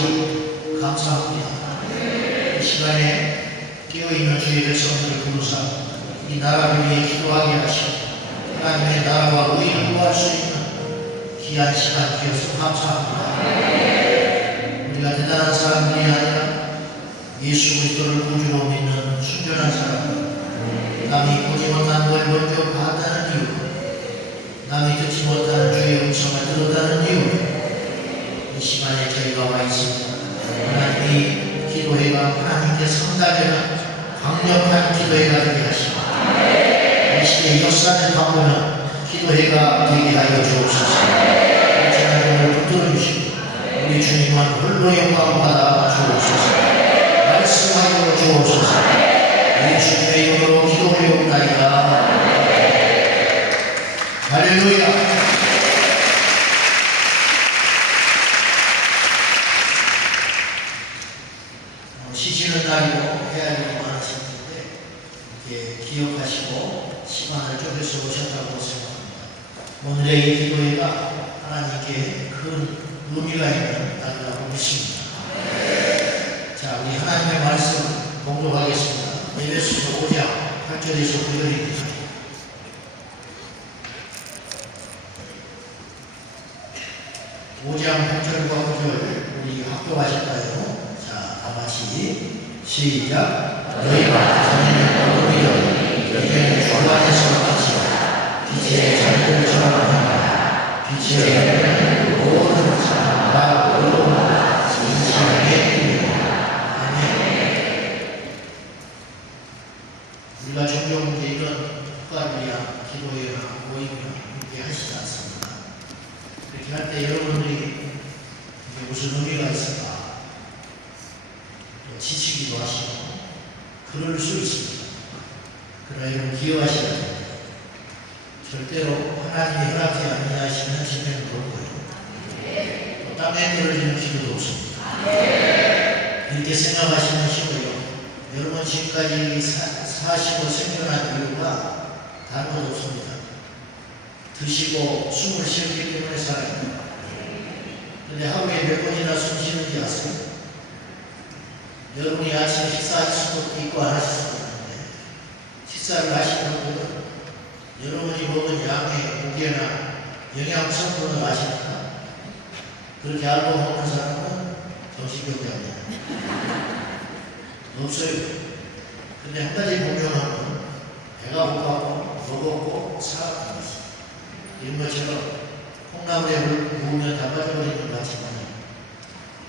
아버지 감사합니다. 이 시간에 깨어있는 주의 백성들을 부르사 이 나라를 위해 기도하게 하시고 하나님의 나라와 의를 구할 수 있는 귀한 시간 주셔서 감사합니다. 우리가 대단한 사람들이 아니라 예수 그리스도를 구주로 믿는 순전한 사람, 남이 보지 못한 걸 먼저 봤다는 이유, 남이 듣지 못하는 주의 음성을 들었다는 이유, 이 시간에 저희가 와 있습니다. 하나님이 기도회가 하나님께 상달되는 강력한 기도회가 되게 하시고 이 시대의 역사를 바꾸는 기도회가 되게 하여 주옵소서. 하나님을 붙들어 주시고 우리 주님은 홀로 영광 받아 주옵소서. 말씀하여 주옵소서. 우리 주님의 이름으로 기도 올려옵나이다. 할렐루야. 쉬시는 날이고 해야 할 일이 많으실 텐데 이렇게 기억하시고 시간을 쪼개서 오셨다고 생각합니다. 오늘의 이 기도회가 하나님께 큰 의미가 있는 날이라고 믿습니다. 자, 우리 하나님의 말씀 공독하겠습니다. 에베소서 5장 8절에서 9절입니다. 5장 8절과 9절 우리 합독하실까요? 자, 다 같이 시작. 너희가 선행의 어둠이여 너희는 주 안에서 빛이라 빛의 자녀들처럼 하라. 빛의 모든 사람과 의로움과 진실하게 이루라. 아멘. 우리가 종종 이런 국가를 위한 기도회나 모임을 이렇게 하시지 않습니다. 이렇게 할 때 여러분들이 이게 무슨 의미가 있을까? 지치기도 하시고 그럴 수 있습니다. 그러나 여러분 기억하셔야 됩니다. 절대로 하나님이 허락지 아니하시는 진행도 없고요. 또 땅에 떨어지는 기도도 없습니다. 이렇게 생각하시는 시고요. 여러분 지금까지 사시고 생존한 이유가 다른 것 없습니다. 드시고 숨을 쉬었기 때문에 살아요. 근데 하루에 몇 번이나 숨 쉬는지 아세요? 여러분이 아침에 식사하실 수도 있고 안 하실 수도 있는데 식사를 하시는 분은 여러분이 먹은 양의 무게나 영양 성분을 아십니까? 그렇게 알고 먹는 사람은 정신병자입니다. 없어요. 근데 한 가지 분명한 건 배가 고팠고 먹었고 살았다는 것입니다. 이런 것처럼 콩나물에 물 부으면 다 빠져버리는 것 같지만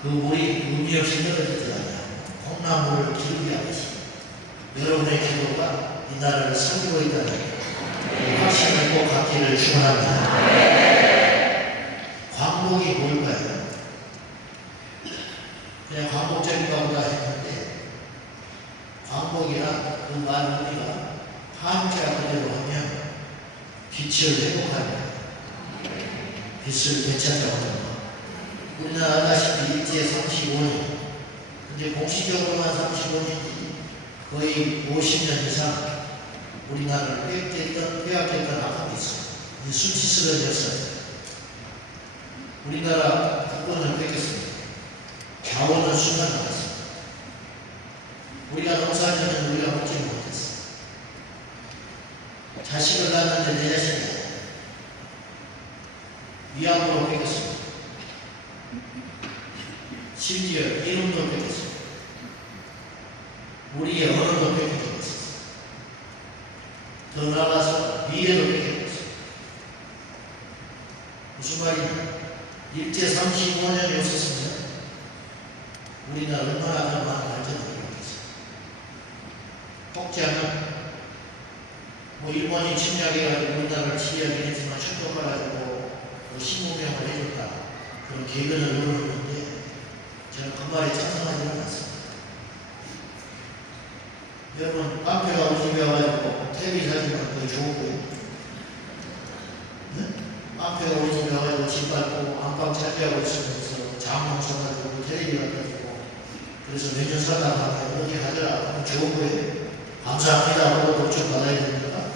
그 물이 의미 없이 떨어지지 않아요. 콩나물을 기르게 하듯이 여러분의 기도가 이 나라를 살리고 있다는 확신을 꼭 갖기를 축원합니다. 광복이 뭘까요? 그냥 광복절인가 보다 했는데 광복이란 그 말 의미가 한자 그대로 하면 빛을 회복하는 빛을 되찾아오는 것. 우리는 알다시피 일제 35년 근데 공식적으로만 35년이 거의 50년 이상 우리나라를 빼앗겼던 아픔이 있어요. 수치 쓰러졌어요. 우리나라 국권을 뺏겼습니다. 자원을 순환받았습니다. 우리가 농사짓는 우리가 먹지 못했어요. 자식을 낳았는데 내 자식이 위안부로 뺏겼습니다. 심지어 이름도 뺏겼습니다. 우리의 언어도 뺏겼습니다. 더 나아가서 미래도 뺏겼습니다. 무슨 말이냐? 일제 35년이 없었으면 우리는 얼마나 더 많은 발전을 이루었겠어요. 혹자는 일본이 침략해가지고 우리나라를 지배하긴 했지만 축복해가지고 신무명을 해줬다. 그런 개변을 이루었는데 저는 그 말에 찬성하지 않았습니다. 여러분 깡패가 우리 집에 와가지고 텔레비 사주면 그게 좋은 거예요? 네? 깡패가 우리 집에 와가지고 집 밟고 안방 차지하고 있으면서 장롱 써가지고 텔레비 갖다 주고 그래서 몇 년 살다가 어디 하더라. 그럼 좋은 거예요? 감사합니다 하고 독촉 받아야 됩니까?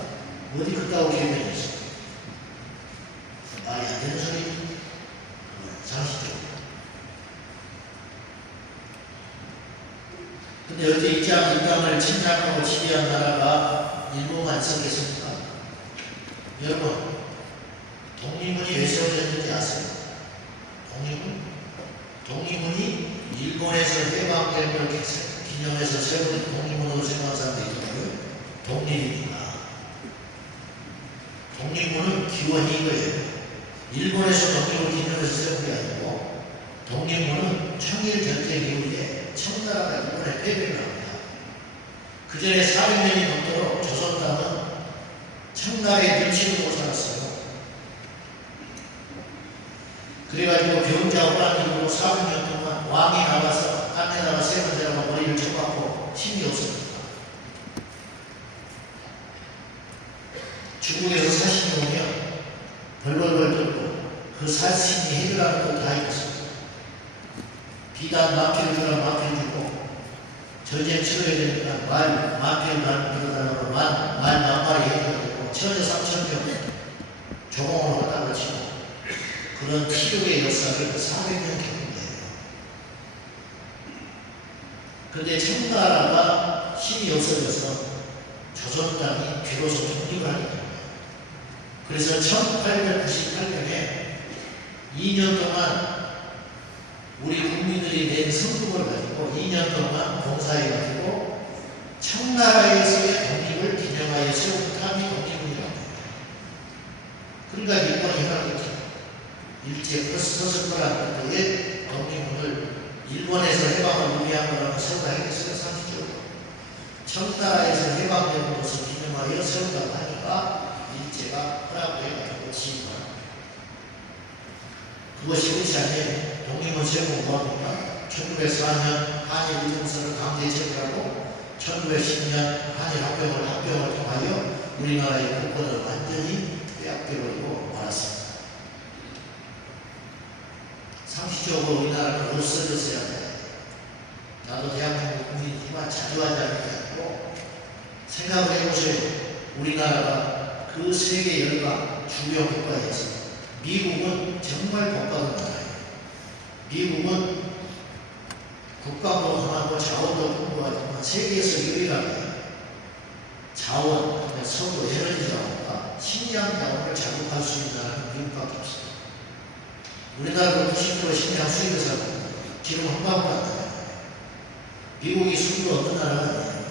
어디 그따고 개변이 있어? 말이 안 되는 소리지. 상식적으로. 근데 어디 이 땅을 침략하고 지배한 나라가 일본만 있었겠습니까? 여러분, 독립문이 왜 세워졌는지 아세요? 독립문이 일본에서 해방된 걸 기념해서 세운 독립문으로 생각하는 사람들이 있더라고요. 독립입니다. 독립문은 기원이 이거예요. 일본에서 독립을 기념해서 세운 게 아니고, 독립문은 청일 전쟁 이후에 청나라가 일본에 패배를 합니다. 그 전에 400년이 넘도록 조선 땅은 청나라의 눈치를 못 살았어요. 그래가지고 병자 호란으로 400년 동안 왕이 나와서 땅에다가 세 번째라고 머리를 쳐박고 힘이 없습니다. 중국에서 사신이 오면 벌벌벌 떨고 그 사신이 해결하는 걸 다 했습니다. 비단 마피를 주라 마피를 주고 전쟁 치러야 되니까 말 마피를 들어달라고 말 만마리 해줘야 되고 천여 삼천명 조공으로 갖다 바치고 그런 치료의 역사를 400년 겪은 거예요. 그런데 청나라가 힘이 없어져서 조선 땅이 비로소 독립을 하게 됩니다. 그래서 1898년에 2년 동안 우리 국민들이 낸 성금을 가지고 2년 동안 봉사해가지고 청나라에서의 독립을 기념하여 세운 탐이 독립문이라고 합니다. 그러니까 일본이 하나겠죠. 일제 서슬 거라는 것에 독립문을 일본에서 해방을 위한 거라고 세우다 했겠어요. 상식적으로. 청나라에서 해방된 것을 기념하여 세운다고 하니까 일제가 허락을 해가지고 지은 거예요. 그것이 그렇지 않게 독립문 세우고 뭐합니까? 1904년 한일의정서를 강제 체결하고 1910년 한일합병을 통하여 우리나라의 국권을 완전히 빼앗겨버리고 말았습니다. 상식적으로 우리나라는 없어졌어야 돼. 나도 대한민국 국민이지만 자주 하지 않는 게 아니고 생각을 해보세요. 우리나라가 그 세계 열강 주요 국가에서 미국은 정말 복잡한 나라예요. 미국은 국가도 강하고 자원도 풍부하지만 세계에서 유일하게 자원, 석유, 에너지 자원과 식량 자원을 자극할 수 있는 나라는 미국밖에 없습니다. 우리나라도 90% 식량 수입해서 합니다. 지금 한 방울 안 나요. 미국이 석유 없는 나라가 아니에요.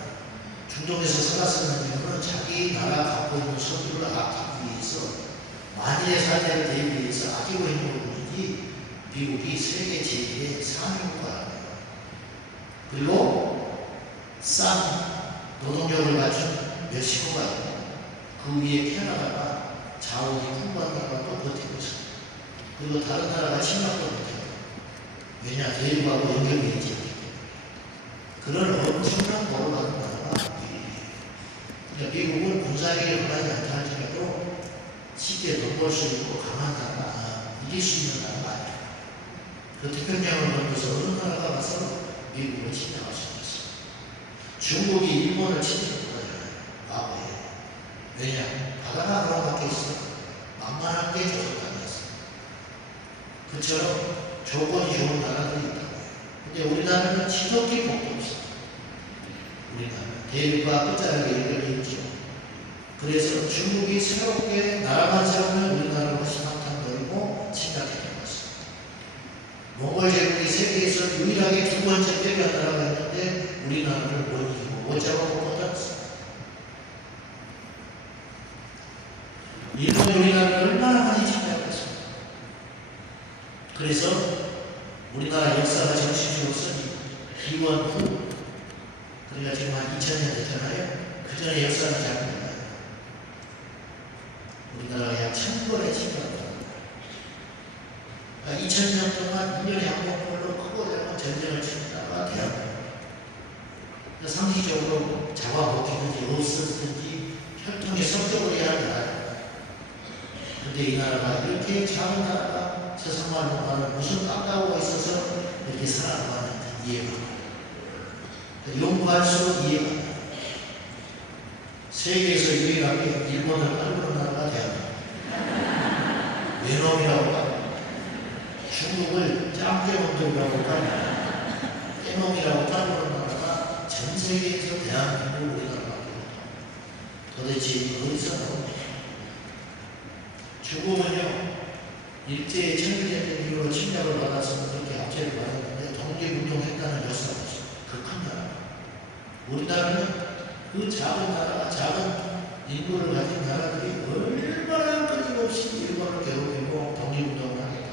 중동에서 살았었는 이유는 자기 나라 갖고 있는 석유를 아끼기 위해서 만일의 사태를 대비해서 아끼고 있는 부분이지 미국이 세계 제1의 산유국가라는 거예요. 그리고 싼 노동력을 갖춘 멕시코가 있고 그 위에 캐나다가 자원이 풍부한 나라가 또 버티고 있습니다. 그리고 다른 나라가 침략도 못해요. 왜냐? 대륙하고 연결이 있지 않기 때문에. 그런 엄청난 보를 하는 나라가 미국이에요. 그러니까 미국은 군사력이 강하지 않다 할지라도 쉽게 돈 벌 수 있고 강한 나라, 이길 수 있는 나라가 아니에요. 그 태평양을 건너서 어느 나라가 가서 미국을 침략할 수 있었어요. 중국이 일본을 침략한 거잖아요. 과거에. 왜냐? 바다가 하나밖에 있어요. 만만한 게 조선 땅이었어요. 그처럼 조건이 좋은 나라들이 있다고 해요. 근데 우리나라는 지독히 복도 없어요. 우리나라는 대륙과 끝자락에 연결되어 있죠. 그래서 중국이 새롭게 나라만 세우면 우리나라를 훨씬 한탄거리고 침략했던 것입니다. 몽골 제국이 세계에서 유일하게 두 번째 패배한 나라가 있는데 우리나라를 못 이기고 못 잡아먹고 못 잡았습니다. 일본이 우리나라를 얼마나 많이 침략했습니다. 그래서 우리나라 역사가 정신적으로서 기원 후, 그러니까 지금 한 2000년 됐잖아요. 그 전에 역사는 잘 몰라요. 우리나라가 약 1000번의 침략을 합니다. 2000년 동안 1년에 한 번꼴로 크고 작은 전쟁을 치다가 대합니다. 상식적으로 잡아먹히든지 없었든지 혈통이 성적으로 해야 하는 나라입니다. 그런데 이 나라가 이렇게 작은 나라가 세상만 보면 무슨 깜다고가 있어서 이렇게 살아가는지 이해가 안 가요. 연구할수록 이해가 안 가요. 세계에서 유일하게 일본을 깔보는 나라가 대한민국. 외놈이라고 합니다. 중국을 짱깨놈들이라고 합니다. 깨놈이라고 깔보는 나라가 세계에서 대한민국 우리나라밖에 없다. 도대체 어디서 나온 거야? 죽음은요, 일제의 청일전쟁 이후로 침략을 받아서 그렇게 압제를 받았는데 독립운동했다는 역사가 있어. 그 큰 나라. 우리나라는 그 작은 나라가 작은 인구를 가진 나라들이 얼마나 끊임없이 일본을 괴롭히고 독립운동을 하겠다.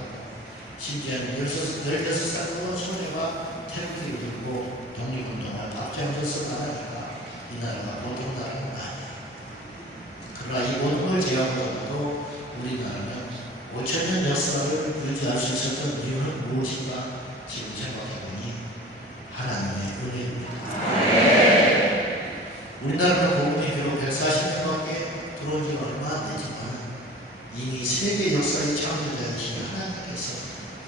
심지어는 16살로 소녀가 태극기를 들고 독립운동을 앞장서서 나가니까 이 나라가 보통 나라는 아니야. 그러나 이 모든 걸 제압하고도 우리나라는 5천년 역사를 유지할 수 있었던 이유는 무엇인가 지금 생각해보니 하나님의 은혜입니다. 우리나라는 복음이 비록 140년밖에 들어온 지가 얼마 안 되지만 이미 세계 역사의 창조자이신 하나님께서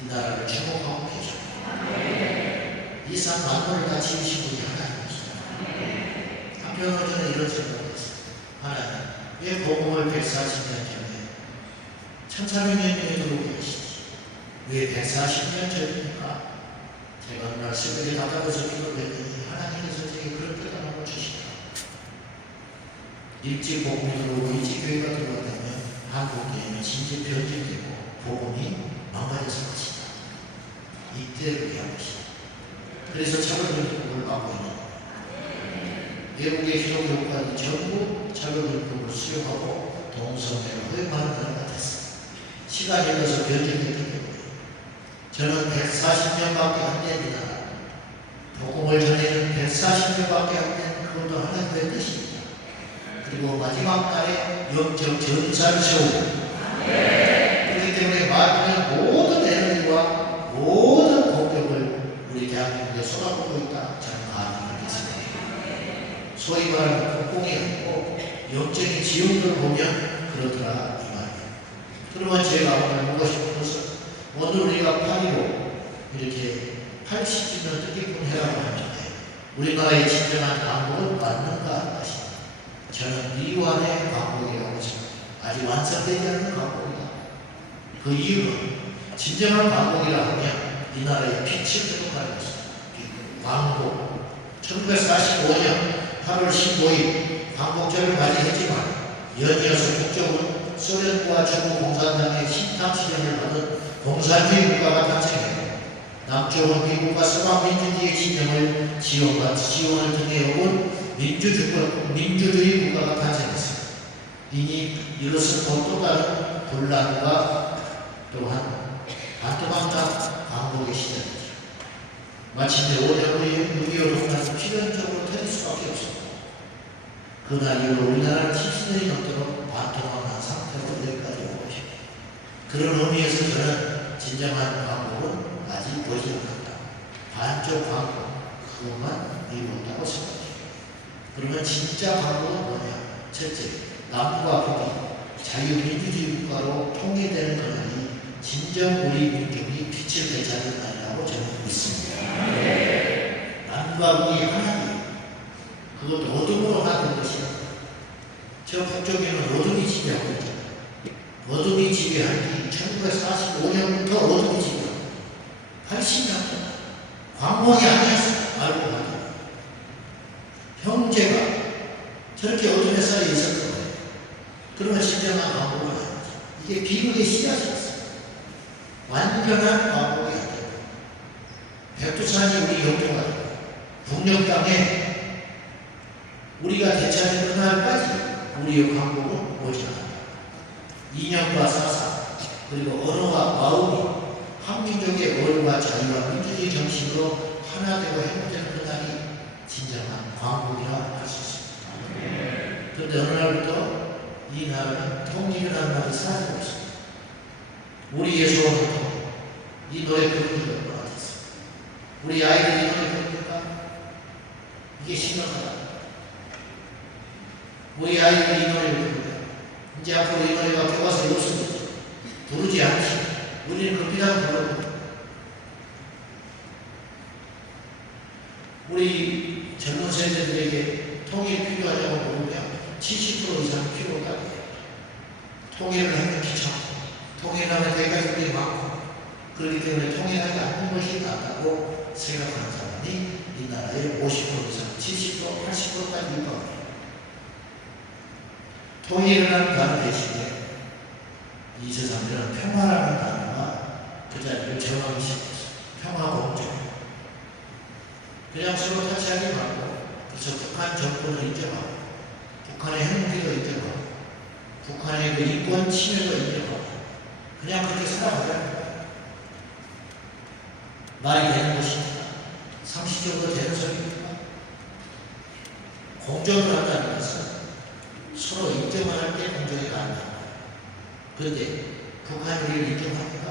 이 나라를 주목하고 계십니다. 이 산 만물을 다 지으신 분이 하나님이십니다. 한편으로 저는 이런 생각을 했어요. 하나님, 왜 복음을 140년 전에 1400년 전에 들어오게 하시지? 왜 140년 전입니까? 제가 어느 날 새벽에 답답해서 기도를 했더니 하나님께서 제게 그런 깨달음을 주시다. 일찍 복음이 들어오고 일찍 교회가 들어왔다면 한국교회는 진짜 변질되고 복음이 망가져서 것이다. 이때를 위한 것이다. 그래서 차별교육을 받고 있는 겁니다. 외국의 기독교국가는 전부 차별교육을 수용하고 동성애를 허용하는 나라가 됐습니다. 시간이 흘러서 변질됐기 때문에 저는 140년밖에 안 됩니다. 복음을 전해는 140년밖에 안 된 그것도 하나님의 뜻입니다. 그리고 마지막 날에 영적 전사를 세우고 그렇기 때문에 마귀는 모든 에너지와 모든 공격을 우리 대한민국에 쏟아붓고 있다. 저는 그렇게 생각합니다. 소위 말하는 국공이 아니고 영적인 지형들을 보면 그렇더라 이 말이에요. 그러면 제가 오늘 묻고 싶은 것은 오늘 우리가 8.15 이렇게 80주년 뜻깊은 해라고 하잖아요. 우리나라의 진정한 강국은 맞는가 하는 것입니다. 저는 미완의 강국이라고 생각합니다. 아직 완성되지 않는 강국이다. 그 이유는 진정한 강국이라 하면 이 나라의 빛을 회복하는 것입니다. 광복 1945년 8월 15일 광복절을 맞이했지만 연이어서 북쪽은 소련과 중국 공산당의 신탕시련을 받은 공산주의 국가가 탄생했고 남쪽은 미국과 서방민주주의의 진영을 지원을 통해 온 민주주의 국가가 탄생했습니다. 이것은 또 다른 분란과 또한 반토막난 광복의 시작이죠. 마침내 5년 후에 6.25 동란이 필연적으로 터질 수밖에 없습니다. 그날 이후로 우리나라는 70년이 넘도록 반토막난 상태로 여기까지 오고 있습니다. 그런 의미에서 저는 진정한 광복은 아직 보지 않았다. 반쪽 광복, 그것만 이루었다고 생각합니다. 그러면 진짜 광복은 뭐냐? 첫째, 남과 북이 자유민주주의 국가로 통일되는 그날이 진정 우리 민족이 빛을 되찾는 날이라고 저는 믿습니다. 남과 북이 하나님, 그것도 어둠으로 하는 것이다. 저 북쪽에는 어둠이 지배하고 있잖아요. 어둠이 지배한 지 1945년부터 어둠이 지배하고 80년 동안 광복이 아니었어. 알고 가죠. 형제가 저렇게 어둠에 쌓여 있었던 거예요. 그러면 진정한 광복은 아니죠. 이게 비극의 씨앗이었어요. 완전한 광복이 안 되고 백두산이 우리 영토가 되고 북녘 땅에 우리가 되찾은 그날까지 우리의 광복은 오지 않았다. 이념과 사상 그리고 언어와 마음이 한민족의 얼과 자유와 민주주의 정신으로 하나 되고 행복되는 그날이 진정한 광복이라 할 수 있습니다. 그런데 어느 날부터 이 나라는 통일이라는 말이 사라지고 있습니다. 우리의 소원은 이 노래 부르는 것 같았어요. 우리 아이들이 이 노래 부르니까 이게 심각하다. 우리 아이들이 이 노래를 부르니까 이제 앞으로 이 노래가 교과서에 없습니다. 부르지 않지. 우리는 급히라도 부르고 우리 젊은 세대들에게 통일 필요하냐고 물으면 70% 이상 필요가 돼요. 통일을 하면 귀찮고 통일하면 대가족들이 많고 그렇기 때문에 통일하지 않는 것이 낫다고 생각하는 사람이 이 나라의 50% 이상 70도, 80도까지 육박합니다. 통일이라는 단어 대신에 이 세상에는 평화라는 단어가 그 자리를 정하기 시작했어요. 평화 공정. 그냥 서로 타치하지 말고, 그래서 북한 정권을 인정하고, 북한의 핵무기를 인정하고, 북한의 그 인권 침해를 인정하고, 그냥 그렇게 살아가자는 거예요. 말이 되는 것입니까? 상식적으로 되는 소리입니까? 공정을 한다는 것은 서로 인정을 할 때 공정이 가능한 거예요. 그런데 북한이 우리를 인정합니까?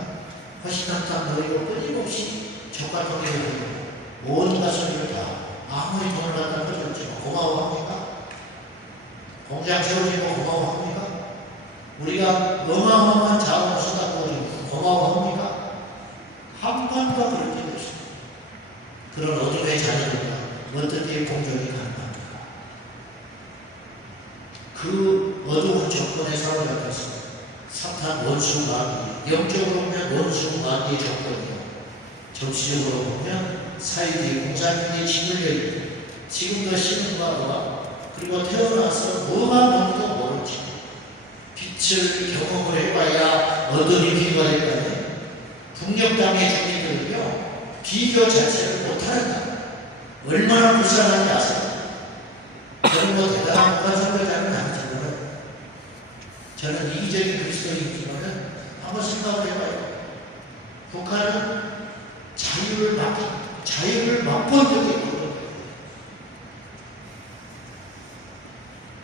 허심탄회한 노력으로 끊임없이 적과 통일을 하고 온갖 소리를 다 아무리 돈을 갖다 퍼줬지만 고마워합니까? 공장 세워지고 고마워합니까? 우리가 어마어마한 자원을 쏟아부어주고 고마워합니까? 한 번도 그럴 적이 없습니다. 그런 어둠의 자녀들과 어떻게 공정이 가능합니까? 그 어두운 조건에 사로잡혀서 사탄 원수마귀, 영적으로 보면 원수마귀의 조건이요, 정치적으로 보면 사이비 공산주의 짓눌려있고 지금도 신흥과가 그리고 태어나서 뭐가 뭔지도 모르지 빛을 경험을 해봐야 어둠이 비교가 될 거 아니에요. 북녘 땅의 주민들은요 비교 자체를 못한다. 얼마나 불쌍한지 아세요? 저는 뭐 대단한 문화선교자는 아니지만 저는 이기적인 그리스도인이지만 한번 생각을 해봐요. 북한은 자유를 맛본 적이 없거든요.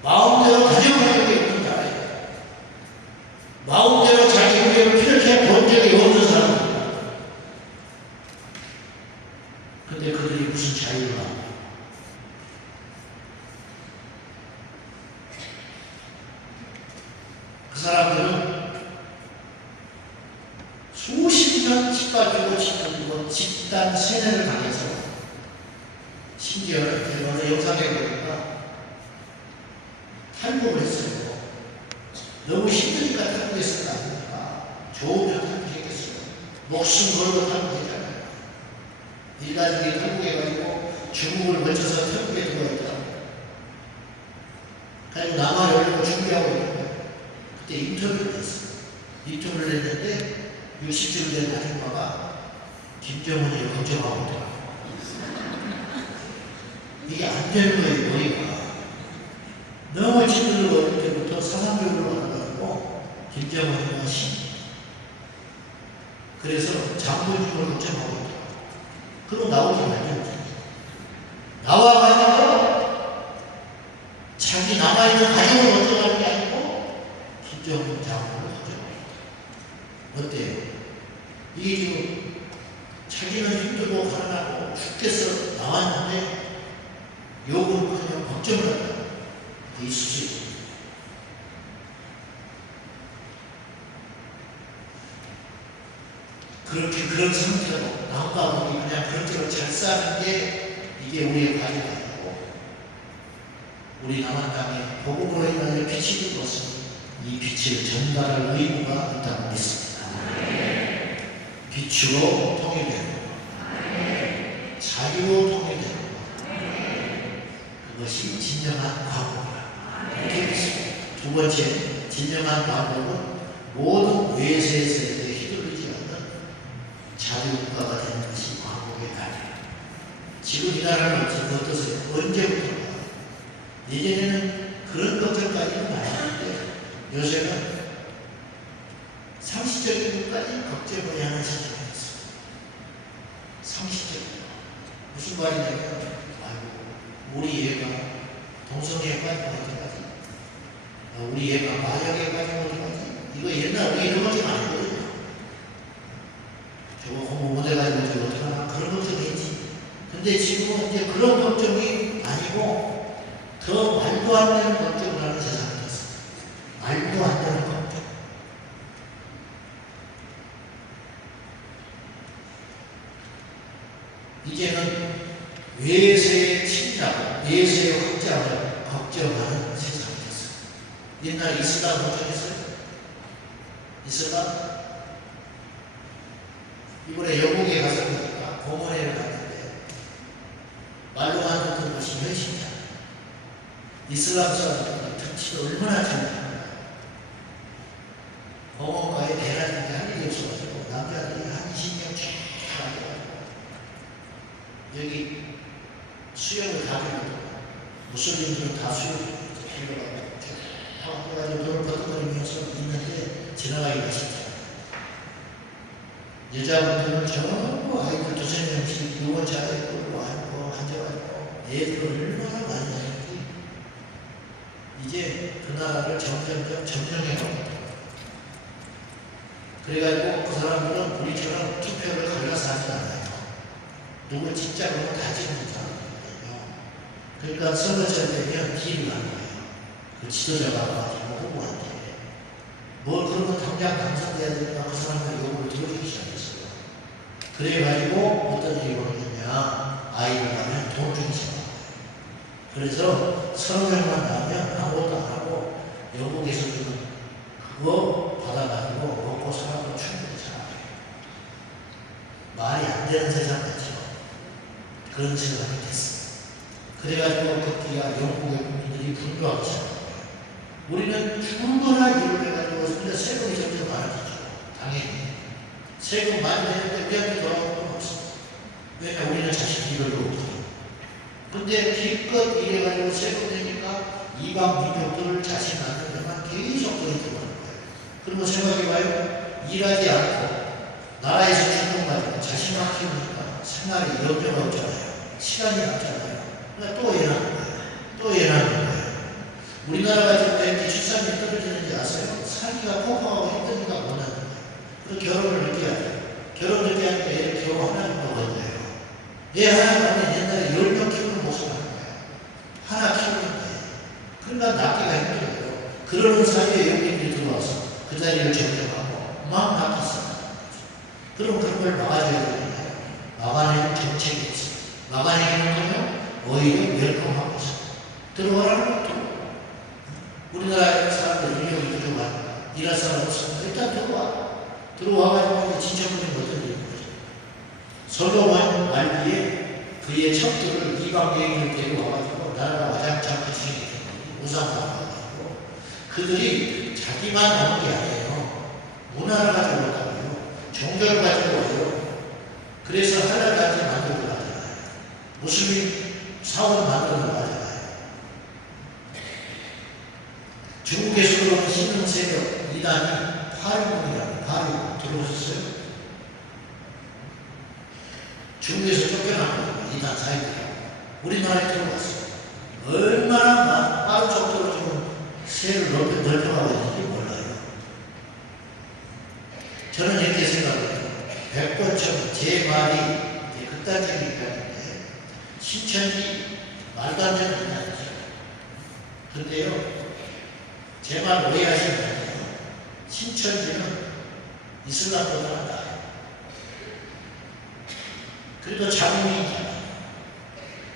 마음대로 가져본 적이 없는 나라예요. 마음대로 자기 의견을 펼쳐 본 적이 없는 사람입니다. 근데 그들이 무슨 자유를 합니까? 그 사람들은 수십 년 집가지고 집단 세뇌를 당해서 심지어는 제가 어느 영상에 보니까 탈북을 했어요. 너무 힘드니까 탈북했을 거 아닙니까? 좋으면 탈북했겠어요. 목숨 걸고 탈북했잖아요. 일가족이 탈북해가지고 중국을 거쳐서 탈북에 들어왔다. 그래서 남한에 오려고 준비하고 있는 거예요. 그때 인터뷰를 했어요. 인터뷰를 했는데 60쯤 된 아줌마가 김정은을 걱정하고 있더라고요. 이게 안 되는 거예요, 머리가. 너무 친구들 어릴 때부터 사상교육을 받아가지고 김정은이 신. 그래서 장군님을 걱정하고 있더라고요. 그럼 나오지 말죠. 나와가지고 자기 남아있는 가족을 걱정하는 게 아니고 김정은 장군을 걱정하고 있다. 어때요? 이게 지금 자기는 힘들고 가난하고 죽겠어 나왔는데 욕은 그냥 걱정을 한다. 있을 수 있습니다. 그렇게 그런 상태로 남과 우리 그냥 그런 대로 잘 사는 게 이게 우리의 과제가 아니고 우리 남한 땅에 복음으로 인하여 빛이 들었으니 이 빛을 전달할 의무가 있다고 믿습니다. 빛으로 통일되고 자유로 통일되고 그것이 진정한 과거다. 이렇게 믿습니다. 두 번째, 진정한 과거는 모든 외세에서 휘둘리지 않는 자유국가가 되는 것이 과거의 날이에요. 지금 이 나라는 지금 어떠세요? 언제부터인가? 예전에는 그런 것들까지는 아니었는데 요새는 상식적인 것까지 걱정을 하는 세상이 됐어요. 상식적인 것. 무슨 말이냐면 우리 얘가 동성애에 빠지면 어떡하지? 우리 얘가 마약에 빠지면 어떡하지? 이거 옛날 우리 이런 걱정 안 했거든요. 저거 공부 못해가지고 저거 어떡하나 그런 걱정했지. 근데 지금은 이제 그런 걱정이 아니고 더 말도 안 되는 걱정을 하는 세상이 됐어요. 말도 안 되는 걱정. 이제는 외세의 침략, 외세의 확장을 걱정하는 세상이 됐어요. 옛날에 이슬람 걱정했어요? 이슬람? 이번에 영국에 가서 보니까 공원에 갔는데 말로 하는 것이 거예요, 진짜. 이슬람 사람들 특치가 얼마나 좋냐. 어머가에 대낮인데 할 일이 없어가지고 남자들이 한 20명 쭉 앉아가지고 여기 수영을 다 배우고 무슬림들은 다 수영을 배우고 쭉 눈을 버둥거리면서 있는데 지나가기가 쉽지 않아요. 여자분들은 전부 아이들 두세 명씩 유모차에 끌고 앉고 앉아가지고 애들을 얼마나 많이 하는지 이제 그 나라를 점점점 점령해갑니다. 그래가지고 그 사람들은 우리처럼 투표를 갈라서 하지 않아요. 누구 진짜로 다 찍는 사람들이거든요. 그러니까 선거철 되면 딜을 하는 거예요. 그 지도자가 와가지고 후보한테 뭘 그러면 당장 당선돼야 되니까 그 사람들 요구를 들어주기 시작했어요. 그래가지고 어떤 일이 벌어졌냐. 아이를 낳으면 돈 주기 시작해요. 그래서 30명만 낳으면 아무것도 안 하고 영국에서 주는 그거 받아가지고 먹고 살아도 충분히 살아요. 말이 안 되는 세상 같죠. 그런 세상이 됐어요. 그래가지고 그때가 영국의 국민들이 분노하기 시작합니다. 우리는 죽어나 일을 해가지고 근데 세금이 점점 많아지죠. 당연히 세금 많이 내는데 우리한테 돌아오는 건 없어. 왜냐 우리는 자식 이별도 없어요. 근데 기껏 일해가지고 세금 내니까 이방 민족들 자식 낳는 데만 계속 돈이 들어가는 거예요. 그리고 생각해봐요. 일하지 않고 나라에서 주는 가지고 자식만 키우니까 생활에 염려가 없잖아요. 시간이 남잖아요. 그러니까 또 일하는 거예요. 또 일하는 거예요. 우리나라가 지금 왜 이렇게 출산율이 떨어지는지 아세요? 살기가 폭파하고 힘드니까 못 하는 거예요. 그리고 결혼을 늦게 하죠. 결혼 늦게 하니까 애를 겨우 하나 정도 건져요. 얘 하나 낳으면 옛날에 10명 키우는 모습을 하는 거예요. 하나 키우는데. 그러니까 낳기가 힘들어요. 그러는 사이에 영국인들이 들어와서 그 자리를 점령하고 막 낳겠어요. 그럼 그런 걸 막아줘야 되잖아요. 막아내는 정책이 있어요. 막아내기는 하면 오히려 웰컴하고 있어요. 들어가라는 것도 우리나라 사람들 인력이 들어가 일할 사람 없으면 일단 들어와. 들어와가지고 이제 지쳐버리면 어떤 일인 거죠. 솔로몬 말기에 그의 첩들을 이방 여행을 데려와가지고 나라가 와장창 주시게 된 거예요. 우상 나와가지고 그들이 자기만 오는 게 아니에요. 문화를 가지고 왔다고요. 종교를 가지고 와요. 그래서 할랄까지 만들고 가잖아요. 무슬림 사원 만들고 가잖아요. 중국에서 들어온 신흥 세력 이단이 파리문이라고 파리 들어오셨어요? 중국에서 쫓겨난 거예요. 이단 사이들이라고. 우리나라에 들어왔어요. 얼마나 빠른 속도로 지금 세를 넓혀가고 있는지 몰라요. 저는 이렇게 생각해요. 백번처럼 제 말이 극단적인 입장인데 신천지 말도 안 되는 입장이죠. 그런데요. 제 말 오해하시면 안 돼요. 신천지는 이슬람보다 나아요. 그래도 자국민이잖아요.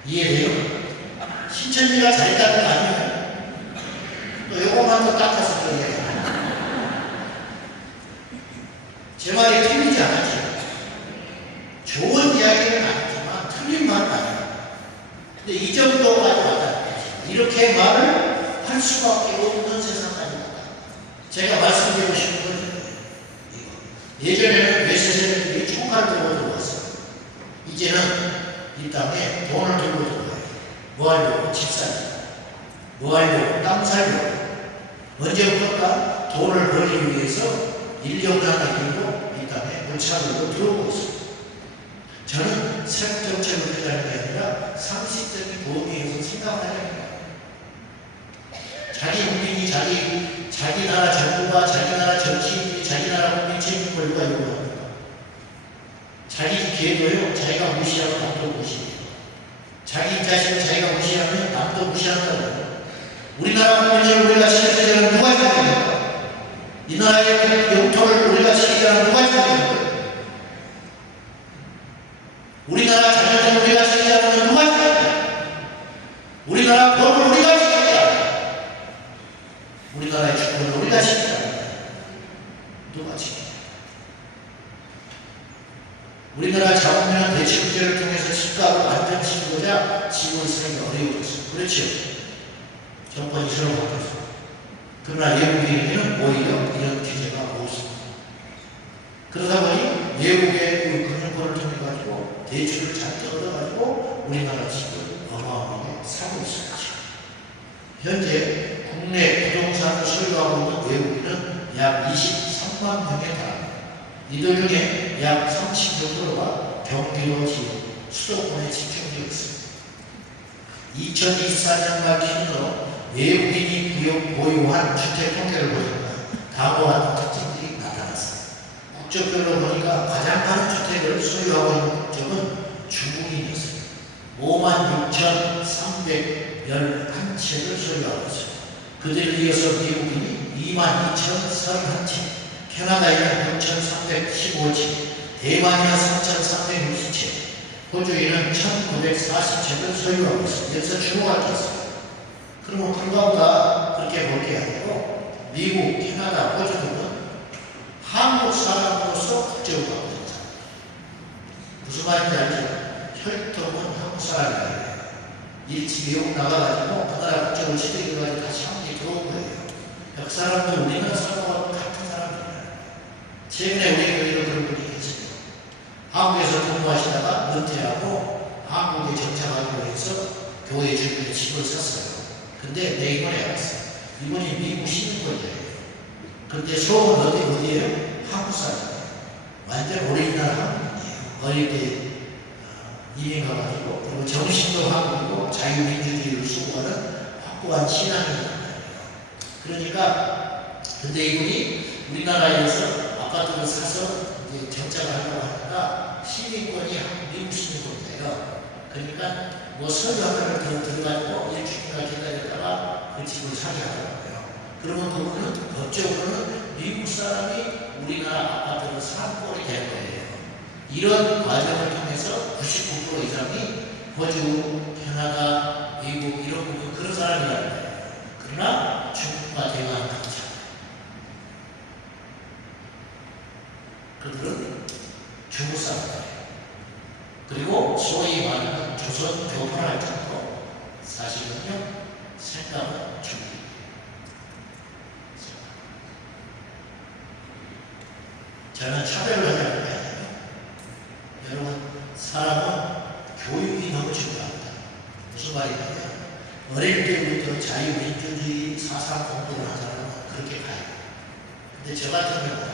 이해돼요? 신천지가 잘 있다는 거 아니에요? 또 요거만 더 닦아서 또 얘기해요. 제 말이 틀리지 않았죠. 좋은 이야기는 아니지만 틀린 말은 아니에요. 근데 이 정도까지 왔다. 이렇게 말을 할 수밖에 없는 세상까지 왔다. 제가 말씀드리고 싶은 건 예전에는 외세세력들이 총칼을 들고 들어왔어요. 이제는 이 땅에 돈을 들고 들어와요. 뭐 하려고? 집 살려고. 뭐 하려고? 땅 살려고. 언제부턴가 돈을 벌기 위해서 인력장을 들고 이 땅에 물차들로 들어오고 있어요. 저는 세력 정책을 하자는 게 아니라 상식적인 범위에서 생각을 하려는 거예요. 자기 국민이 자기 나라 정부가 자기 나라 정치인이 자기 나라 국민 책임을 누가 요구합니까? 자기 계도요 자기가 무시하고 남도 무시해요. 자기 자신을 자기가 무시하면 남도 무시한다고요. 우리나라 국민을 우리가 지켜주자는 누가 지켜줍니까? 이 나라의 영토를 우리가 지키자는 누가 지켜줍니까? 우리나라 자녀들을 우리가 지키자는 누가 지켜줍니까? 우리나라 법을 우리가 지키자. 우리나라의 주권을 우리가 지키자. 누가 지키자. 우리나라 자본주의 대체국제를 통해서 집값을 안정시키고자 지구에 살기가 어려워졌어요. 그렇죠? 정권이 새로 바뀌었어요. 그러나 외국인에게는 오히려 이런 규제가 없습니다. 그러다 보니 외국의 그 금융권을 통해 가지고 대출을 잔뜩 얻어가지고 우리나라 집을 어마어마하게 사고 있습니다. 현재 국내 부동산을 소유하고 있는 외국인은 약 23만 명에 달합니다. 이들 중에 약 30 정도가 경기도 지역 수도권에 집중되어 있습니다. 2024년 말 기준으로 외국인이 보유한 주택 통계를 보니까 다음과 같은 특징들이 나타났습니다. 국적별로 보니까 가장 많은 주택을 소유하고 있는 국적은 중국인이었습니다. 56,311채를 소유하고 있습니다. 그들을 이어서 미국인이 22,031채, 캐나다에는 6,315채, 대만이나 3,360채, 호주에는 1,940채를 소유하고 있습니다. 여기서 주목할 게 있습니다. 그러면 그거보다 그렇게 볼 게 아니고 미국, 캐나다, 호주 등은 한국 사람으로서 국적을 갖고 있는 사람. 무슨 말인지 알죠? 혈통은 한국 사람이에요. 일찍 외국 나가가지고 그 나라 국적을 취득해가지고 다시 한국에 들어온 거예요. 그 사람들 우리나라 사람하고 같은 사람들이에요. 최근에 우리 교회로 그런 분이 계세요. 한국에서 공부하시다가 은퇴하고 한국에 정착하기로 해서 교회 주변에 집을 샀어요. 근데 내 이번에 알았어요. 이분이 미국 시민권자예요. 근데 소원은 어디예요? 한국 사람이에요. 완전 오리지널 한국인이에요. 어릴 때 이민 가가지고 그리고 정신도 한국이고 자유민주주의를 수호하는 확고한 신앙이란 말이에요. 그러니까 근데 이분이 우리나라에서 아파트를 사서 이제 정착을 하려고 하니까 시민권이 미국 시민권이에요. 그러니까 뭐 서류 하나를 더 들어가지고 일주일이나 기다렸다가 그 집을 사게 하더라고요. 그러면 그분은 법적으로는 미국 사람이 우리나라 아파트를 산 꼴이 된 거예요. 이런 과정을 통해서 99% 이상이 호주, 캐나다, 미국 이런 부분 그런 사람이라는 거예요. 그러나 중국과 대만은 그렇지 않아요. 그들은 중국 사람이에요. 그리고 소위 말하는 조선 교포할 정도 사실은요 생각은 중국이에요. 저는 차별을 하자는 거예요. 여러분 사람은 교육이 너무 중요합니다. 무슨 말이냐면 어릴 때부터 자유민주주의 사상 공부를 하는 사람은 그렇게 가요. 근데 저 같은 경우는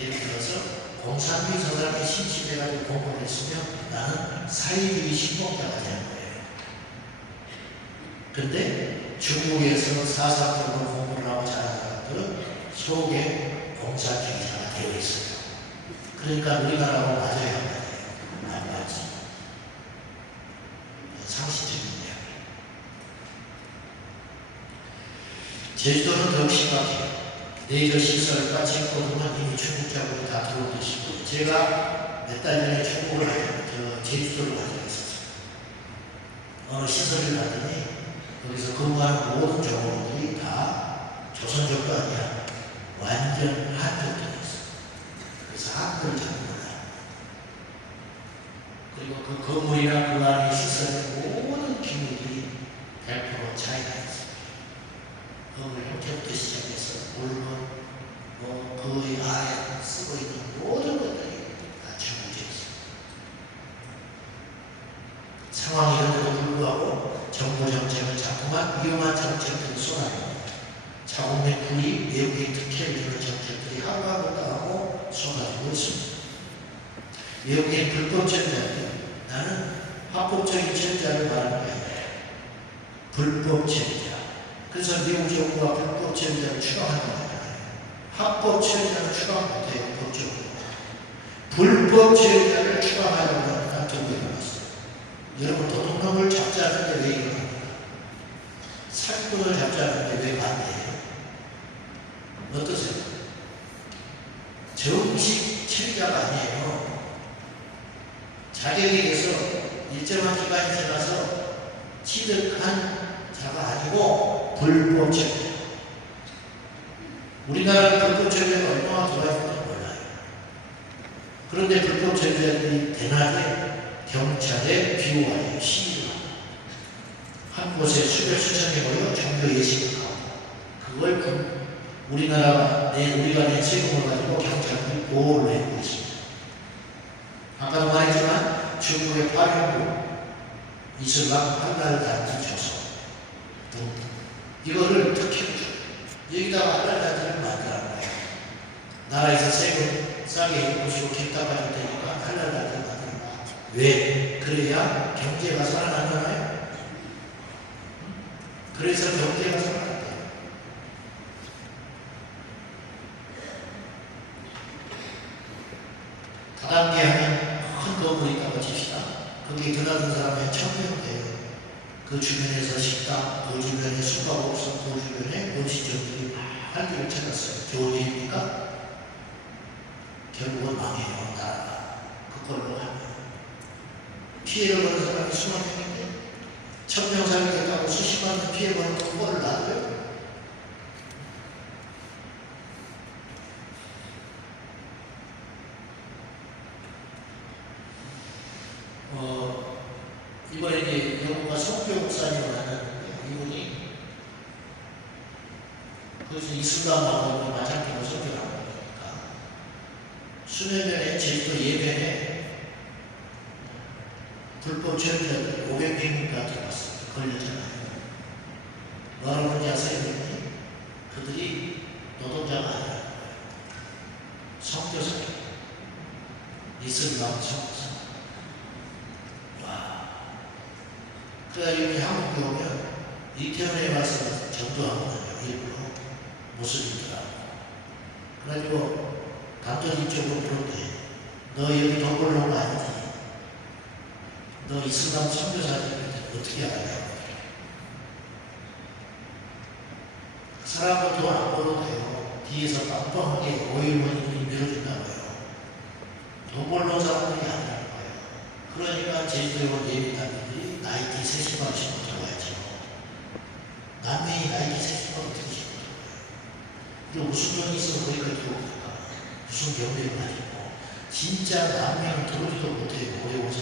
예를 들어서 공산주의 저 사람이 심취돼가지고 공부를 했으면 나는 사회주의 신봉자가 되는 거예요. 근데 중국에서 사상적으로 공부를 하고 자란 사람들은 속에 공산주의자가 되어 있어요. 그러니까 우리나라하고 맞아야 합니다. 안 맞지. 상식적인 이야기. 제주도는 더욱 심각해요. 레이저 시설과 체포동은 이미 중국 자국이 다 들어온 것이고 제가 몇 달 전에 중국을 제주도를 간 적이 있었어요. 어느 시설을 갔더니 거기서 근무하는 모든 종업원들이 다 조선족도 아니야. 완전 한족들이었어요. 그래서 한국을 잘 몰라요. 그리고 그 건물이나 그 안에 시설의 모든 기물들이 100% 차이가 있어요. 건물 형태부터 시작해서 물건, 그 안에 쓰고 있는 모든 것들이 다 중국에 있어요. 상황이 이런데도 불구하고 정부 정책을 자꾸만 위험한 정책들을 쏟아냅니다. 자국내 불이 외국인 특혜를 주는 정책들이 하루하루 하고 쏟아지고 있습니다. 외국인 불법 체류자들, 나는 합법적인 체류자를 말하는 게 아니라 불법 체류자. 그래서 미국 정부가 불법 체류자를 추방하는 거예요. 합법 체류자를 추방 못해요. 법적으로. 불법 체류자를 추방하려고 하는 한쪽이 일어났어요. 여러분 도둑놈을 잡지 않는데 왜 일어납니까? 사기꾼을 잡지 않는데 왜 반대해요? 어떠세요? 정식 체류자가 아니에요. 자격이 돼서 일정한 기간이 지나서 취득한 자가 아니고 불법 체류자. 우리나라 불법 체류자가 얼마나 들어있는지 몰라요. 그런데 불법 체류자들이 대낮에 경찰에 비호하여 시위를 합니다. 곳에 수백 수천에 모여 종교 예식을 하고 그걸 우리가 낸 세금을 가지고 경찰들이 보호를 해주고 있습니다. 아까도 말했지만 중국의 파병부 이슬람 할랄단지 조서 이거를 특히 여기다가 할랄단지를 만들라는 거예요. 나라에서 세금 싸게 모시고 객다 가질 테니까 할랄단지를 만들라. 왜? 그래야 경제가 살아나잖아요. 그래서 경제가 살아난대요. 다단계 하면 큰 건물이 있다고 칩시다. 거기에 드나든 사람이 1000명 돼요. 그 주변에서 식당, 그 주변에 숙박업소, 그 주변에 원시적들이 활기를 찾았어요. 좋은 일입니까? 결국은 망해요, 나라가. 그걸로 하면. 피해를 보는 사람이 수만 명인데, 1000명 살겠다고 수십만 명 피해 보는 그거를 놔둬요? 이번에 이제 영국과 석교 목사님을 만났는데 이분이 거기서 이슬람하고 마찬가지로 석교를 하는 거니까 수년 전에 제주도 예배에 불법 체류자들 500명까지 왔어요. 걸렸잖아요. 뭐라고 그러지 아세요? 그들이 노동자가 아니라 성교사 이슬람 성교사. 그래가지고 한국에 오면 이태원에 와서 전도하거든요. 일부러 무슬림들하고. 그래가지고 감독님 쪽으로 그런데 너 여기 돈 벌러 온 거 아니지? 너 이슬람 선교사들한테 어떻게 알아요? 그 사람은 돈 안 벌어도 돼요. 뒤에서 깜빡하게 오일머니들이 밀어준다고요. 돈 벌러 온 사람들이 아니라는 거예요. 그러니까 제주도에 온 예비단들이 나이키 30만 원씩 들어와야죠. 남매이 나이키 30만 원 어떻게 신고 들어와요? 그리고 무슨 돈이 있어서 거기까지 들어옵니까? 무슨 경비를 가지고 진짜 남매는 들어오지도 못해요. 어려워서.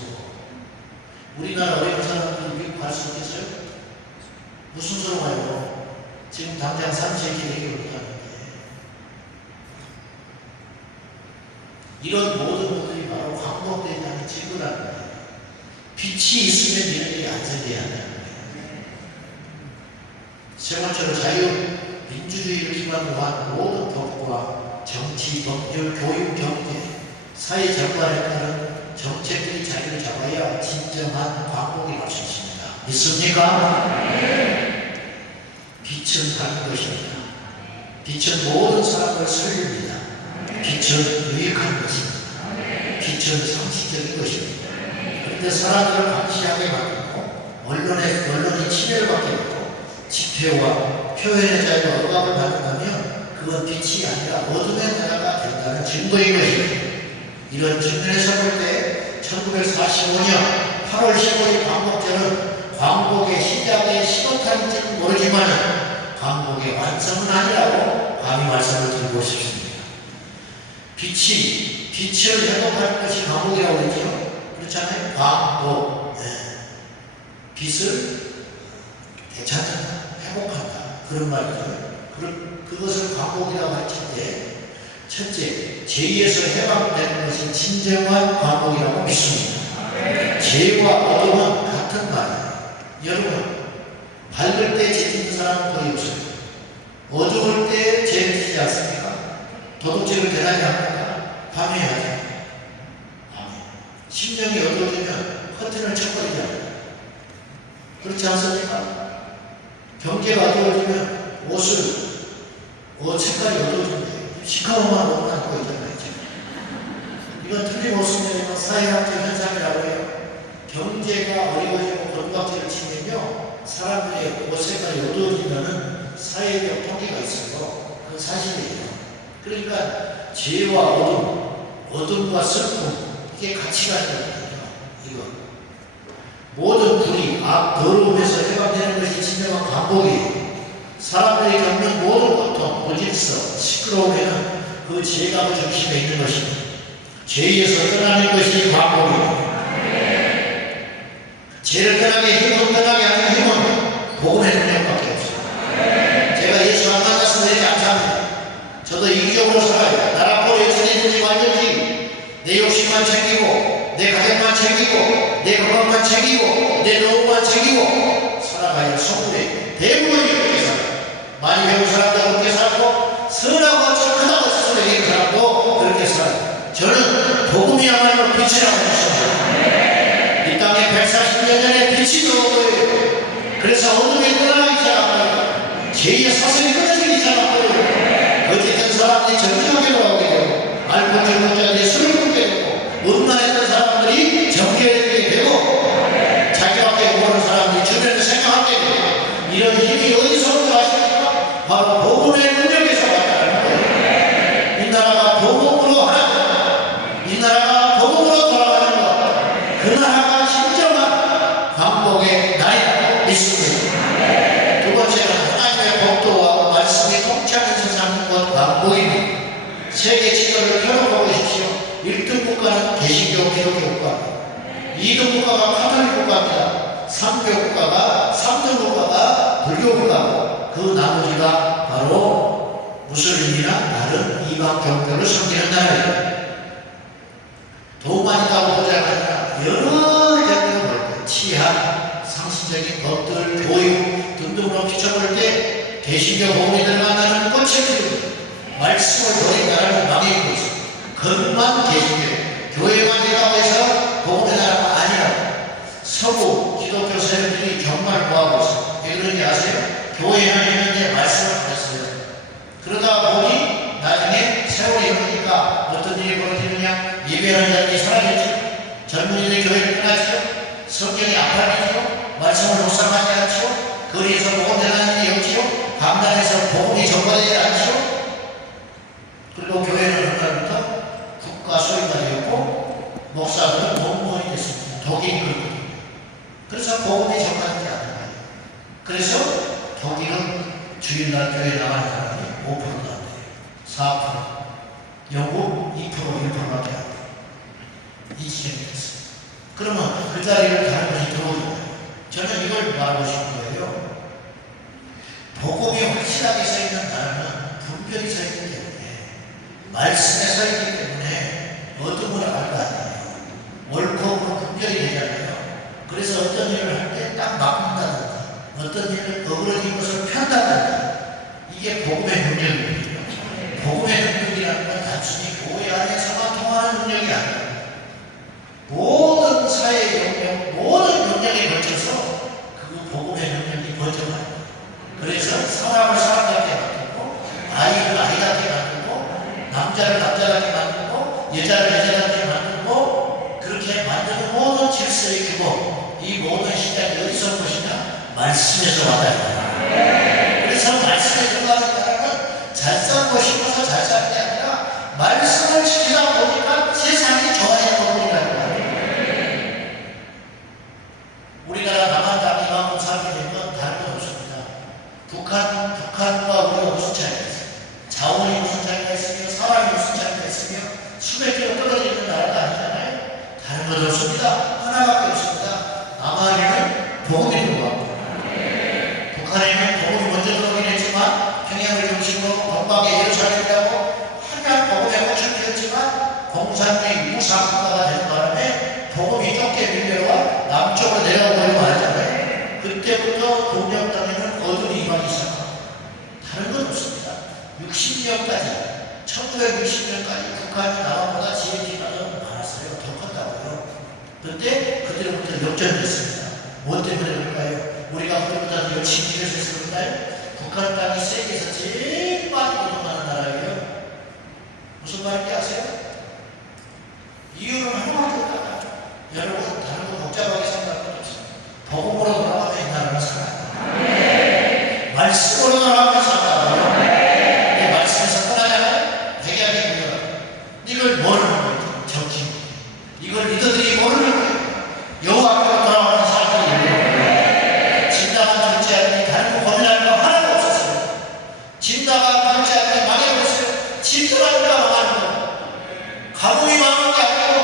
우리나라 어려운 사람들이 미국 갈 수 있겠어요? 무슨 소리 와요? 지금 당장 삼시세끼 해결을 못하는데 이런 모든 것들이 바로 광복대에 대한 증거라는 거예요. 빛이 있으면 이런 안 생겨야 한다는 거예요. 생활처럼 자유, 민주주의를 기반으로 한 모든 법과 정치, 법률, 교육, 경제, 사회 전반에 따른 정책들이 자리를 잡아야 진정한 광복이 갈 수 있습니다. 믿습니까? 빛은 밝은 것입니다. 빛은 모든 사람을 살립니다. 빛은 유익한 것입니다. 빛은 상식적인 것입니다. 그런데 사람들을 감시하게 만들고 언론이 침해를 받게 되고 집회와 표현의 자유가 억압을 받는다면 그건 빛이 아니라 어둠의 나라가 된다는 증거인 것입니다. 이런 측면에서 볼 때 1945년 8월 15일 광복절은 광복의 시작의 시작할지는 모르지만 광복의 완성은 아니라고 감히 말씀을 드리고 싶습니다. 빛을 회복할 것이 광복이라고 그랬죠. 그렇잖아요. 광복. 빛을 되찾는다, 회복한다. 그런 말이죠. 그것을 광복이라고 할 텐데 첫째, 죄에서 해방되는 것이 진정한 광복이라고 믿습니다. 죄와 어둠은 같은 말이에요. 여러분, 밝을 때 죄 짓는 사람은 거의 없어요. 어두울 때 죄 짓지 않습니까? 도둑질을 대단히 합니다. 밤에 하죠. 심령이 어두워지면 커튼을 쳐버리잖아요. 그렇지 않습니까? 경계가 어두워지면 옷 색깔이 어두워진대요. 시커먼만 옷만 입고 있잖아요. 이건 틀림없으면 사회학적 현상이라고 해요. 경제가 어려워지고 건박제를 치면요, 사람들의 옷 색깔이 어두워지면 사회적 통계가 있어서 그건 사실이에요. 그러니까 죄와 어둠과 슬픔, 이게 같이 가는 거거든요. 이거 모든 불이, 더러움에서 해방되는 것이 진정한 광복이에요. 사람들이 겪는 모든 고통, 무질서, 시끄러움에는 그 죄가 그 중심에 있는 것입니다. 죄에서 떠나는 것이 광복이에요. 죄를 떠나게 힘은 떠나게 하는 힘은 복음의 능력밖에 없어요. 제가 예수 안 만났으면 되지 않습니다. 저도 이기적으로 살아요. 나라 꼴에 주님이 완전히 내 욕심만 챙기고 내 가정만 챙기고 내 건강만 챙기고 내 노후만 챙기고 살아가야 속물에 대부분이 그렇게 살아요. 많이 배운 사람도 그렇게 살고 선하고 착하다고 스스로 얘기하는 사람도 그렇게 살아요. 저는 복음이야말로 빛이라고 했습니다. 이 땅에 140년 전에 빛이 들어온 거예요. 그래서 어둠이 떠나기 시작합니다. 죄의 사슬이 끊어지기 시작합니다. 어쨌든 사람들이 정직하게 돌아오게 되고 알코올 중독자들이 술을 끊게 되고 음란했던 사람들이 정죄되게 되고 자기밖에 모르는 사람들이 주변을 생각하게 되고 이런 힘이 어디서 온지 아십니까? 바로 복음의 능력에서 왔다는 거예요. 이 나라가 복음으로 하나님, 이 나라가 복음으로 돌아가는 것, 그 나라가 진정한 광복의 날이라고 믿습니다. 두 번째는 하나님의 복도와 말씀이 통치하면서 사는 것 광복입니다. 세계 지도를 펴놓고 보십시오. 1등 국가는 개신교 기독교 국가입니다. 2등 국가가 카톨릭 국가입니다. 3등 국가가 불교 국가고 그 나머지가 바로 무슬림이나 다른 이방 종교를 섬기는 나라예요. 돈만 있다고 보자 아니라 여러 종류로 치안, 상식적인 것들, 교육 등등으로 비춰볼 때 개신교 복음이 들어간다는 꽃을 피웁니다. 말씀을 버린 나라를 망해있고 있습니다. 그것만 개신교, 교회만 있다고 해서 복음의 나라가 아니라고. 서구 기독교 세력들이 정말 뭐하고 있어요? 왜 그런지 아세요? 교회만 있는데 말씀을 가르쳐요. 그러다 보니 나중에 세월이 흐르니까 어떤 일이 벌어지느냐? 예배하는 자들이 사라졌죠. 젊은이들이 교회를 떠나죠. 성경이 안 팔리죠. 말씀을 묵상하지 않죠. 거리에서 복음 전하는 일이 없죠. 강단에서 복음이 전파되지 않죠. 그리고 교회는 그날부터 국가 소유가 되었고 목사들은 공무원이 됐습니다. 독일이 그렇거든요. 그래서 복음이 전파되지 않는 거예요. 그래서 독일은 주일날 교회 나가는 사람이 5%도 안 돼요. 4%. 영국 2%, 1%밖에 안 돼요. 이 지점이 됐어요. 그러면 그 자리를 다른 것이 들어오는 거예요. 저는 이걸 말하고 싶은 거예요. 복음이 확실하게 서있는 나라는 분별이 서있기 때문에 말씀에 서있기 때문에 어둠을 알 거 아니에요. 옳고 분별이 되잖아요. 그래서 어떤 일을 할 때 딱 막는다든지 어떤 일을 어그러진 것을 편다든지 이게 복음의 능력입니다. 복음의 능력이라는 건 단순히 교회 안에서만 통하는 능력이 아니에요. 모든 사회의 영역, 모든 영역에 걸쳐서 그 복음의 능력이 번져가요. 그래서 사람을 사람답게 만들고 아이를 아이답게 만들고 남자를 남자답게 만들고 여자를 여자답게 만들고 그렇게 만드는 모든 질서의 규모, 이 모든 시작이 어디서 온 것이냐? 말씀에서 왔다. 그래서 말씀에 들어가는 사람은 잘 살고 싶어서 잘 사는 게 아니라 말씀을 지키다 보니까 세상이 좋아지는 것뿐이라는 거예요. 우리나라 남한 땅 이만큼 살게 되면 다른 건 없습니다. 북한과 우리가 무슨 차이가 있어요? 자원이 무슨 차이가 있으며 사람이 무슨 차이가 있으며 수백 킬로 떨어져 있는 나라가 아니잖아요. 다른 건 없습니다. 하나밖에 없습니다. 남한에는 복음이 들어갑니다. 북한에는 복음이 먼저 들어오긴 했지만 평양을 중심으로 동방의 예루살렘이라고 한양 복음의 꽃을 피웠지만 공산주의 무상국가가 되는 바람에 복음이 좁게 밀려와 남쪽으로 내려오려고 하잖아요. 그때부터 동양 땅에는 어둠이 임하기 시작합니다. 다른 건 없습니다. 60년까지 1960년까지 북한이 남한보다 GDP가 더 많았어요. 더 컸다고요. 그때 그때부터 역전됐습니다. 뭐 때문에 그럴까요? 우리가 그때보다 열심히 일해서 해서 그런가요? 북한 땅이 세계에서 제일 많이 노동하는 나라예요. 무슨 말인지 아세요? 이유는 하나밖에 없다. 여러분 다른 거 복잡하게 생각할 것도 없습니다. 복음으로 돌아가면 이 나라는 살아요. 말씀으로 돌아가면 살아요. 이 말씀에서 떠나잖아요. 백약이 뭐예요? 이걸 모르는 거예요. 정치. 이걸 리더들이 모르는 거예요. 여호와께로 돌아가는 사람들이 진다가 정치하니 다른 거 고민할 거 하나도 없었어요. 진다가 정치하니 망해버렸어요. 진도라니까 망하는 거예요. 가뭄이 망한 게 아니고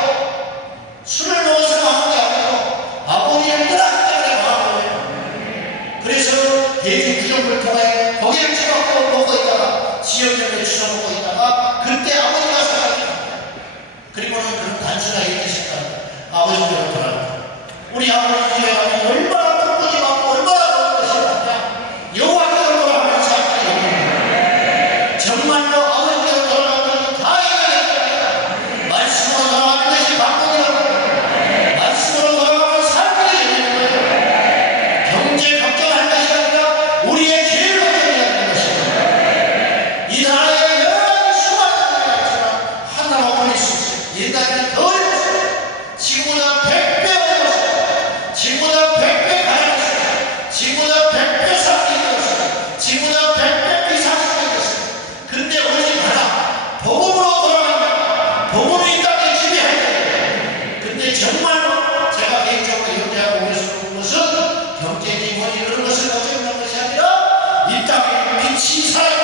경제니 뭐니 그런 것을 가져오는 것이 아니라 이 땅에 빛이 살아야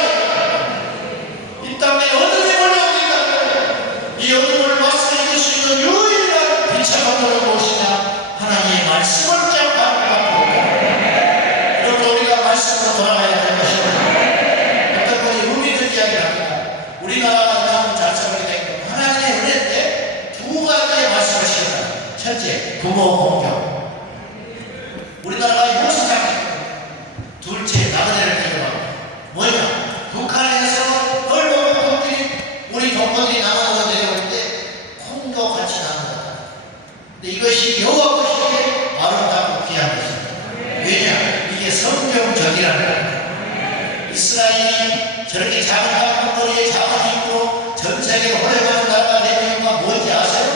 이 땅에 어둠이 몰려오니까 이 어둠을 맞서 이길 수 있는 유일한 빛의 건물은 무엇이냐? 하나님의 말씀을 잡고 여러분 우리가 말씀으로 돌아가야 될 것입니다. 어떤 분이 의미를 이야기합니다. 우리나라가 참 잘 살게 된 건 하나님의 은혜인데 두 가지의 말씀을 시켰다. 첫째, 부모 공경. 우리나라가 요사장이에요. 둘째, 나그네를 데려가고. 뭐냐? 북한에서 넓은 공들이 우리 동포들이 남아서 내려올 때 콩도 같이 나눠다. 근데 이것이 여호와 보시기에 아름답고 귀한 것입니다. 왜냐? 이게 성경적이라는 거예요. 이스라엘이 저렇게 작은 땅덩어리에 작은 힘으로 전 세계로 흘러가는 나라가 되는 이유가 뭔지 아세요?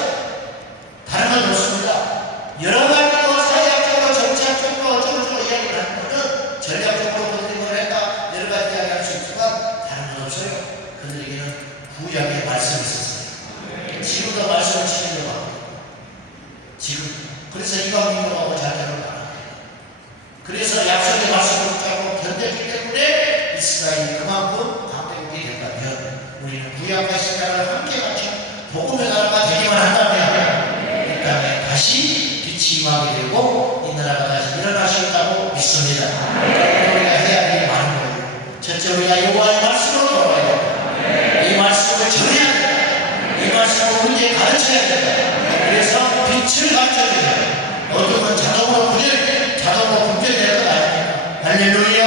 다른 건 없습니다. 여러 가지로 사회학적으로 정치학적으로 어쩌고저쩌고 이야기를 하는 거는 전략적으로 그런 걸 했다 여러 가지 이야기할 수 있지만 다른 건 없어요. 그들에게는 구약의 말씀이 있었어요. 지금도 말씀을 지키려고 합니다. 지금 그래서 이방인들하고 잘 결혼을 그래서 약속의 말씀을 붙잡고 견뎠기 때문에 이스라엘이 그만큼 강대국이 된다면 우리는 구약과 신약을 함께 같이 복음의 나라가 되기만 한다면 이 땅에 다시 빛이 임하게 되고 이 나라가 다시 일어날 수 있다고 믿습니다. 우리가 해야 할 일이 많은 거예요. 첫째, 우리가 여호와의 말씀으로 돌아가야 된다. 이 말씀을 전해야 된다. 이 말씀을 우리에게 가르쳐야 된다. 그래서 빛을 가르쳐야 된다. 어둠은 자동으로 분별될 것 아닙니까? 할렐루야.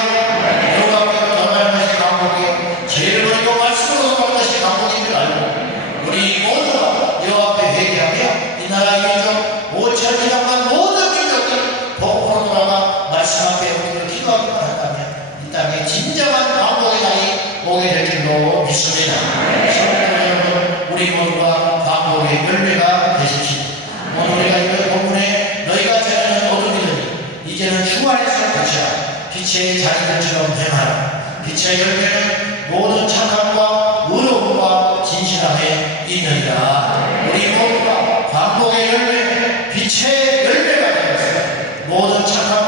여호와께로 돌아가는 것이 강복이요 죄를 버리고 말씀으로 돌아가는 것이 강복인 줄 알고 우리 모두가 여호와 앞에 회개하며 이 나라의 민족 5천 민족과 모든 민족이 복음으로 돌아가 말씀 앞에 우리를 기도하기만 한다면 이 땅에 진정한 강복의 날이 오게 될 줄로 믿습니다. 성도 여러분, 우리 모두가 강복의 열매가 되십시오. 오늘 우리가 이번 본문에 너희가 전에는 어둠이더니 이제는 주 안에서 빛이라 빛의 자리들처럼 행하라. 빛의 열매는 모든 착함과 의로움과 진실함에 있느니라. 우리 모두가 광복의 열매, 빛의 열매가 되어서 모든 착함